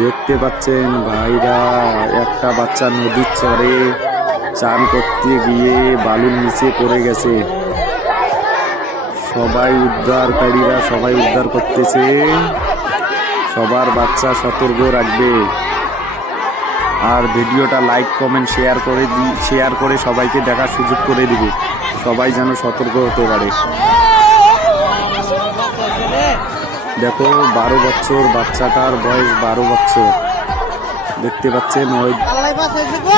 দেখতে পাচ্ছেন ভাইরা, একটা বাচ্চা নদীর চরে চান করতে গিয়ে বালুর নিচে পড়ে গেছে। সবাই উদ্ধারকারীরা সবাই উদ্ধার করতেছে। সবার বাচ্চা সতর্ক রাখবে। আর ভিডিওটা লাইক কমেন্ট শেয়ার করে সবাইকে দেখার সুযোগ করে দিবে, সবাই যেন সতর্ক হতে পারে। দেখো 12 বছর বাচ্চাটার বয়স, 12 বছর। দেখতে পাচ্ছেন ওই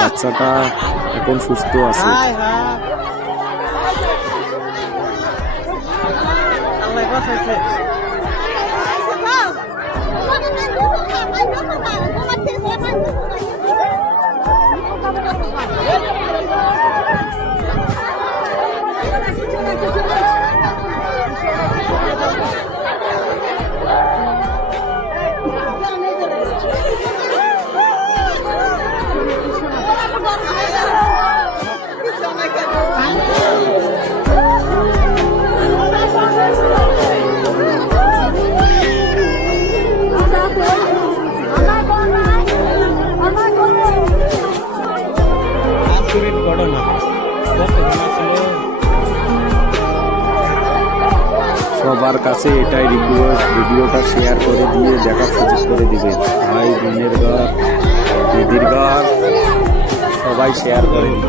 বাচ্চাটা এখন সুস্থ আছে। সবার কাছে এটাই রিকোয়েস্ট, ভিডিওটা শেয়ার করে দিয়ে দেখার সুযোগ করে দিবে। ভাই বোনের ঘর, দিদির ঘর, সবাই শেয়ার করে দিবে।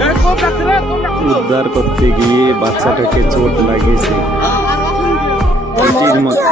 উদ্ধার করতে গিয়ে বাচ্চাটাকে চোট লাগিয়েছে। পেটির মধ্যে